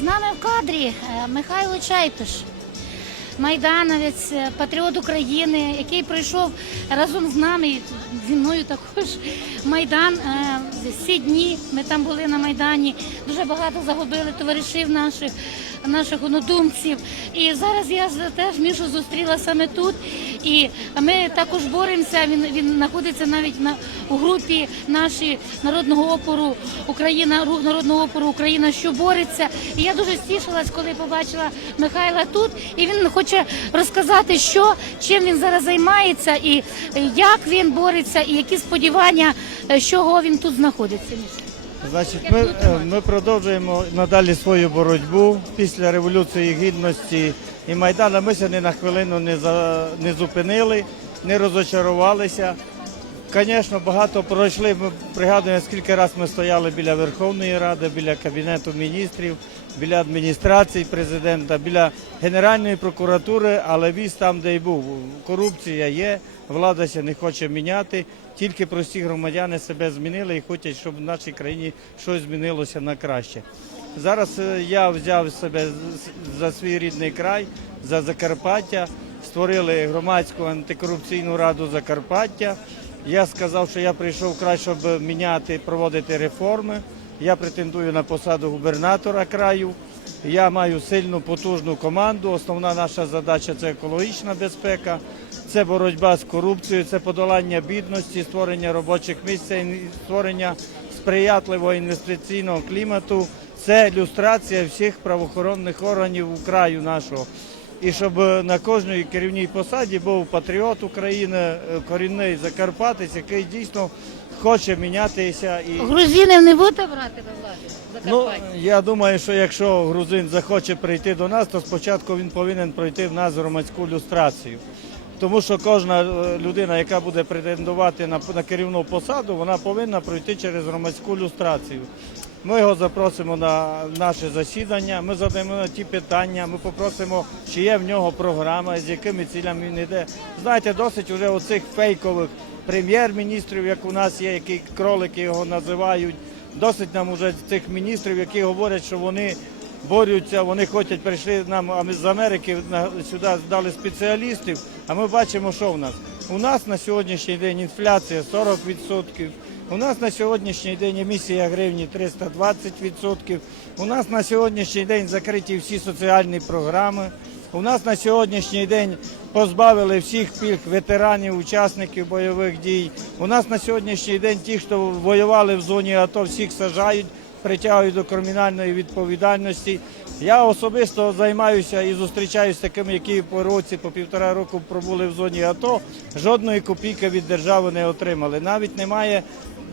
З нами в кадрі е, Михайло Чайтуш, майдановець, е, патріот України, який пройшов разом з нами, зі мною також майдан. е, Всі дні ми там були на майдані. Дуже багато загубили товаришів наших, наших однодумців. І зараз я теж Мішу зустріла саме тут. І ми також боремося. Він він знаходиться навіть на у групі нашої народного опору Україна, рух народного опору Україна, що бореться. І я дуже стішилась, коли побачила Михайла тут. І він хоче розказати, що чим він зараз займається, і е, як він бореться, і які сподівання, е, чого він тут знаходиться. Значить, ми, е, ми продовжуємо надалі свою боротьбу після Революції Гідності і Майдана. Ми ся ні на хвилину не, за, не зупинили, не розочарувалися. Звісно, багато пройшли. Ми пригадуємо, скільки разів ми стояли біля Верховної Ради, біля Кабінету міністрів, біля адміністрації президента, біля Генеральної прокуратури, але віз там, де й був. Корупція є, влада ще не хоче міняти. Тільки прості громадяни себе змінили і хочуть, щоб в нашій країні щось змінилося на краще. Зараз е, я взяв себе за свій рідний край, за Закарпаття, створили громадську антикорупційну раду Закарпаття. Я сказав, що я прийшов край, щоб міняти, проводити реформи. Я претендую на посаду губернатора краю. Я маю сильну потужну команду. Основна наша задача це екологічна безпека, це боротьба з корупцією, це подолання бідності, створення робочих місць, створення сприятливого інвестиційного клімату, це люстрація всіх правоохоронних органів краю нашого. І щоб е, на кожній керівній посаді був патріот України, е, корінний закарпатець, який дійсно хоче мінятися і Грузинів не будете брати до влади? Ну, Закарпаття? я думаю, що якщо грузин захоче прийти до нас, то спочатку він повинен пройти в нас громадську люстрацію. Тому що кожна е, людина, яка буде претендувати на, на керівну посаду, вона повинна пройти через громадську люстрацію. Ми його запросимо на наше засідання, ми задаємо ті питання, ми попросимо, чи є в нього програма, з якими цілями він йде. Знаєте, досить вже оцих фейкових прем'єр-міністрів, як у нас є, які кролики його називають. Досить нам уже цих міністрів, які говорять, що вони борються, вони хочуть, прийшли нам з Америки сюди здали спеціалістів. А ми бачимо, що в нас. У нас на сьогоднішній день інфляція 40%. У нас на сьогоднішній день емісія гривні 320%. У нас на сьогоднішній день закриті всі соціальні програми. У нас на сьогоднішній день позбавили всіх пільг ветеранів, учасників бойових дій. У нас на сьогоднішній день ті, хто воювали в зоні АТО, всіх сажають, притягують до кримінальної відповідальності. Я особисто займаюся і зустрічаюся з такими, які по році, по півтора року пробули в зоні АТО. Жодної копійки від держави не отримали. Навіть немає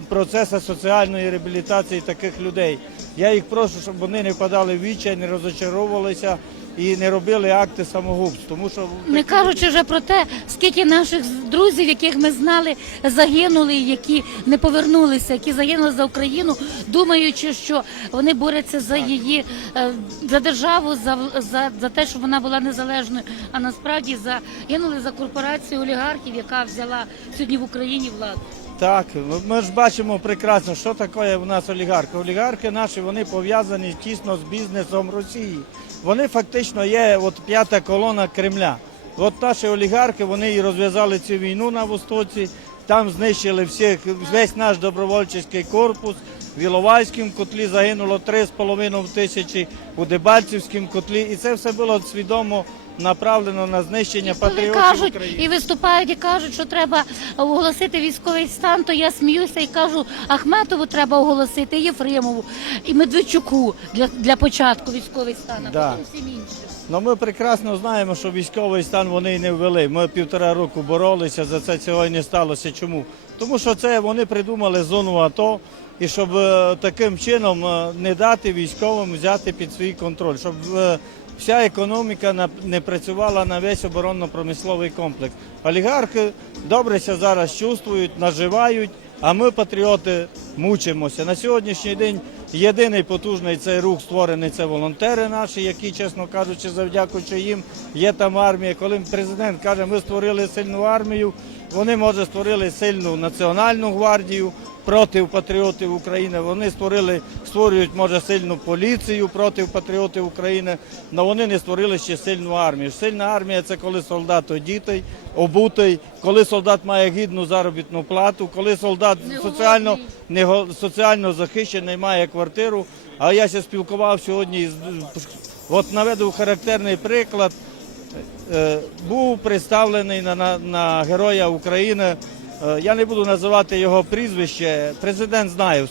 процесу соціальної реабілітації таких людей. Я їх прошу, щоб вони не впадали в відчай, не розочаровувалися і не робили акти самогубств. Тому що Не кажучи вже про те, скільки наших друзів, яких ми знали, загинули, які не повернулися, які загинули за Україну, думаючи, що вони борються за її е, за державу, за, за, за те, щоб вона була незалежною. А насправді загинули за корпорацію олігархів, яка взяла сьогодні в Україні владу. Так, ми ж бачимо прекрасно, що таке у нас олігархи. Олігархи наші вони пов'язані тісно з бізнесом Росії. Вони фактично є от п'ята колона Кремля. От наші олігархи вони і розв'язали цю війну на Востоці, там знищили всіх, весь наш добровольчий корпус. В Іловайському котлі загинуло 3,5 тисячі, у Дебальцівському котлі. І це все було свідомо направлено на знищення Коли патріотів кажуть України. і виступають, і кажуть, що треба оголосити військовий стан, то я сміюся і кажу, Ахметову треба оголосити, Єфремову і Медведчуку для, для початку військовий стан, а Да. потім всім іншим. Ну ми прекрасно знаємо, що військовий стан вони й не ввели. Ми півтора року боролися за це. Цього не сталося. Чому? Тому що це вони придумали зону АТО, і щоб е, таким чином е, не дати військовим взяти під свій контроль, щоб е, вся економіка не працювала на весь оборонно-промисловий комплекс. Олігархи добре ся зараз чувствують, наживають. А ми, патріоти, мучимося. На сьогоднішній день єдиний потужний цей рух створений це волонтери наші, які, чесно кажучи, завдякуючи їм, є там армія. Коли президент каже, ми створили сильну армію, вони може створили сильну національну гвардію. Проти патріотів України. Вони створили, створюють може сильну поліцію проти патріотів України, але вони не створили ще сильну армію. Сильна армія це коли солдат одітий, обутий, коли солдат має гідну заробітну плату, коли солдат соціально не соціально захищений, має квартиру. А я ще спілкував сьогодні от наведу характерний приклад. Е, Був представлений на, на, на Героя України. Е, Я не буду називати його прізвище. Президент знає,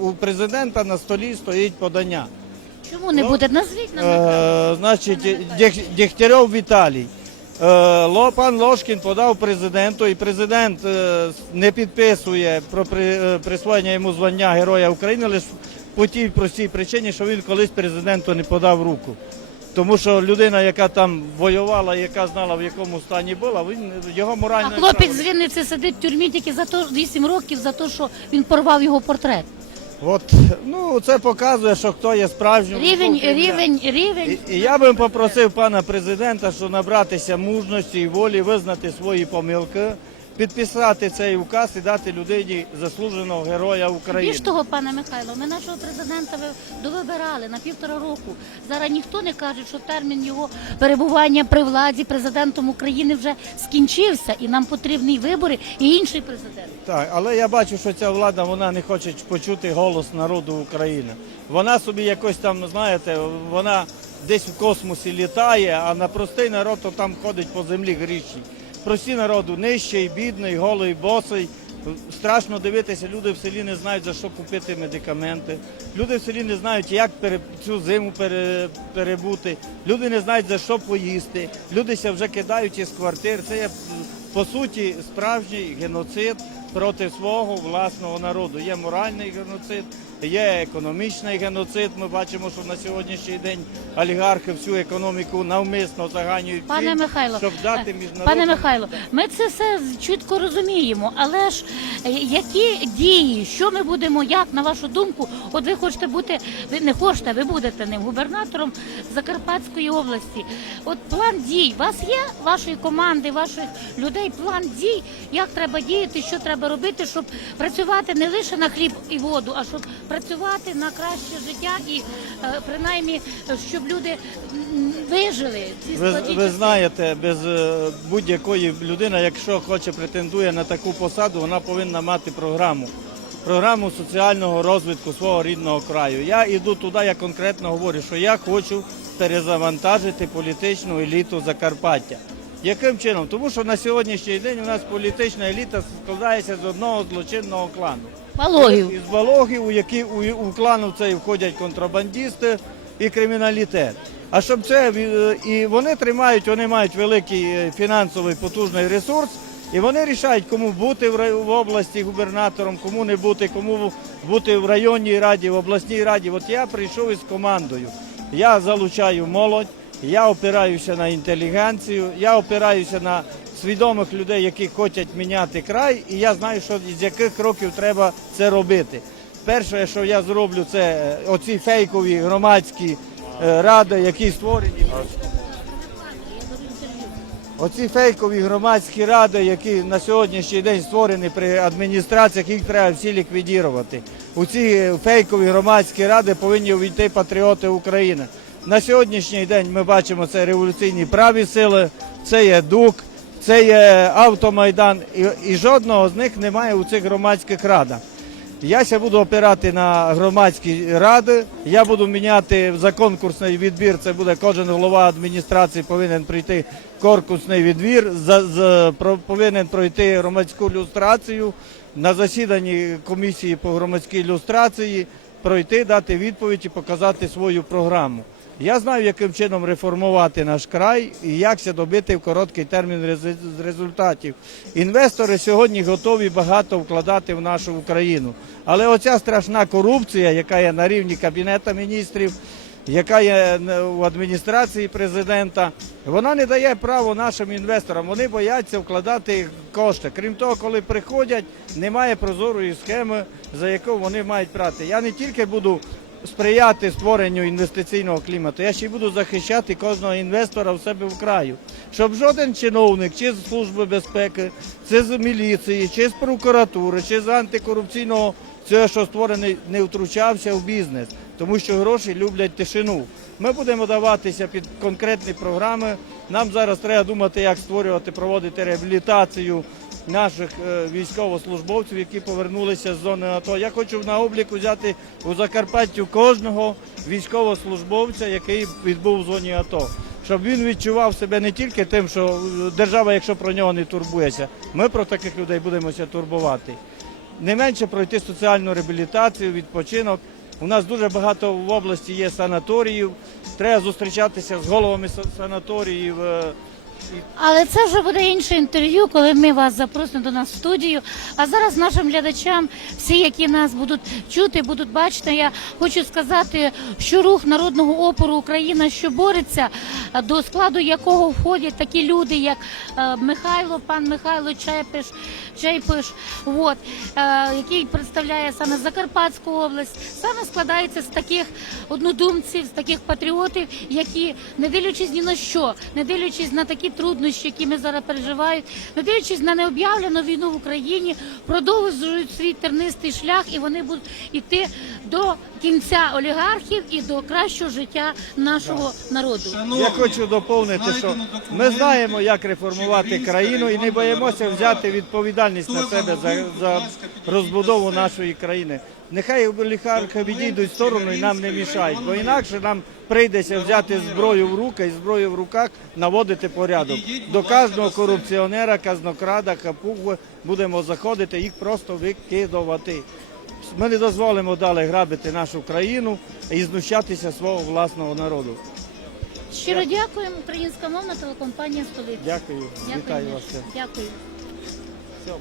у президента на столі стоїть подання. Чому не Ну, буде? Назвіть нам. Е, значить, Дєх- Дєгтярьов Віталій. Е, Пан Ложкін подав президенту, і президент е, не підписує про при- е, присвоєння йому звання Героя України лише по тій простій причині, що він колись президенту не подав руку. Тому що людина, яка там воювала, яка знала в якому стані була, він його А хлопець з Вінниці сидить в тюрмі тільки за то 8 років за те, що він порвав його портрет. От ну це показує, що хто є справжнім Рівень, рівень, рівень. І, і я би попросив пана президента, що набратися мужності і волі, визнати свої помилки, підписати цей указ і дати людині заслуженого героя України. Більш того, пане Михайло, ми нашого президента ви- довибирали на півтора року. Зараз ніхто не каже, що термін його перебування при владі президентом України вже скінчився, і нам потрібні вибори і інший президент. Так, але я бачу, що ця влада вона не хоче почути голос народу України. Вона собі якось там, знаєте, вона десь в космосі літає, а на простий народ то там ходить по землі гріші. Прості народу нижчий, бідний, голий, босий. Страшно дивитися, люди в селі не знають за що купити медикаменти. Люди в селі не знають, як цю зиму перебути. Люди не знають за що поїсти. Люди ся вже кидають із квартир. Це є по суті справжній геноцид проти свого власного народу. Є моральний геноцид, є економічний геноцид. Ми бачимо, що на сьогоднішній день олігархи всю економіку навмисно заганюють, Пане тим, Михайло, щоб дати е, міжнародним... пане Михайло, ми це все чітко розуміємо, але ж е, які дії, що ми будемо, як на вашу думку, от ви хочете бути, ви не хочете, ви будете ним губернатором Закарпатської області. От план дій, у вас є вашої команди, ваших людей, план дій, як треба діяти, що треба робити, щоб працювати не лише на хліб і воду, а щоб працювати на краще життя і е, принаймні, щоб люди вижили ці Ви, ви знаєте, без е, будь-якої людини, якщо хоче претендує на таку посаду, вона повинна мати програму. Програму соціального розвитку свого рідного краю. Я йду туди, я конкретно говорю, що я хочу перезавантажити політичну еліту Закарпаття. Яким чином? Тому що на сьогоднішній день у нас політична еліта складається з одного злочинного клану. Пологів. Із балогів, у які у, у клану цей входять контрабандисти і криміналітет. А щоб це е, і вони тримають, вони мають великий е, фінансовий потужний ресурс, і вони рішають, кому бути в області губернатором, кому не бути, кому бути в районній раді, в обласній раді. От я прийшов із командою. Я залучаю молодь, я опираюся на інтелігенцію, я опираюся на свідомих людей, які хочуть міняти край, і я знаю, що з яких кроків треба це робити. Перше, що я зроблю, це е, оці фейкові громадські е, ради, які створені. Оці фейкові громадські ради, які на сьогоднішній день створені при адміністраціях, їх треба всі ліквідувати. У ці фейкові громадські ради повинні увійти патріоти України. На сьогоднішній день ми бачимо це революційні праві сили, це є ДУК, це є автомайдан, і, і жодного з них немає у цих громадських радах. Я ще буду опирати на громадські ради. Я буду міняти за конкурсний відбір. Це буде кожен голова адміністрації повинен прийти конкурсний відбір. За, за про- повинен пройти громадську люстрацію на засіданні комісії по громадській люстрації. Пройти, дати відповідь і показати свою програму. Я знаю, яким чином реформувати наш край і як це добити в короткий термін рез- результатів. Інвестори сьогодні готові багато вкладати в нашу Україну. Але оця страшна корупція, яка є на рівні Кабінету міністрів, яка є в адміністрації президента, вона не дає право нашим інвесторам. Вони бояться вкладати кошти. Крім того, коли приходять, немає прозорої схеми, за яку вони мають брати. Я не тільки буду сприяти створенню інвестиційного клімату. Я ще й буду захищати кожного інвестора в себе в краю, щоб жоден чиновник, чи з служби безпеки, чи з міліції, чи з прокуратури, чи з антикорупційного цього, що створений, не втручався в бізнес, тому що гроші люблять тишину. Ми будемо даватися під конкретні програми. Нам зараз треба думати, як створювати, проводити реабілітацію наших е, військовослужбовців, які повернулися з зони АТО. Я хочу на облік взяти у Закарпаттю кожного військовослужбовця, який відбув в зоні АТО. Щоб він відчував себе не тільки тим, що е, держава, якщо про нього не турбується, ми про таких людей будемося турбувати. Не менше пройти соціальну реабілітацію, відпочинок. У нас дуже багато в області є санаторіїв. Треба зустрічатися з головами са- санаторіїв. Але це вже буде інше інтерв'ю, коли ми вас запросимо до нас в студію. А зараз нашим глядачам, всі, які нас будуть чути, будуть бачити, я хочу сказати, що рух народного опору Україна, що бореться, до складу якого входять такі люди, як е, Михайло, пан Михайло Чепиш, Чейпиш, от, е, який представляє саме Закарпатську область, саме складається з таких однодумців, з таких патріотів, які, не дивлячись ні на що, не дивлячись на такі труднощі, які ми зараз переживають, не дивлячись на необ'явлену війну в Україні, продовжують свій тернистий шлях, і вони будуть йти до кінця олігархів і до кращого життя нашого народу. Я хочу доповнити, що ми знаємо, як реформувати країну і не боїмося взяти відповідальність на себе за, за розбудову нашої країни. Нехай олігархи відійдуть в сторону і нам не мішають, бо інакше нам прийдеться взяти зброю в руки і зброю в руках наводити порядок. До кожного корупціонера, казнокрада, капугу будемо заходити, їх просто викидувати. Ми не дозволимо далі грабити нашу країну і знущатися свого власного народу. Щиро дякуємо. Українська мовна телекомпанія столиця. Дякую, вітаю вас. Дякую. Все.